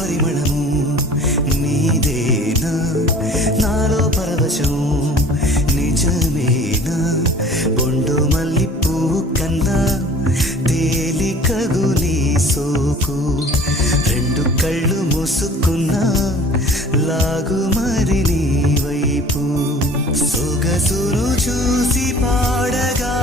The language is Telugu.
పరిమళము నీదేనా నాలో పరవశం నిజమేనా బొండు మల్లి పువ్వు కన్నా తేలికగు నీ సోకు రెండు కళ్ళు మూసుకున్నా లాగు మరి నీ వైపు సొగసును చూసి పాడగా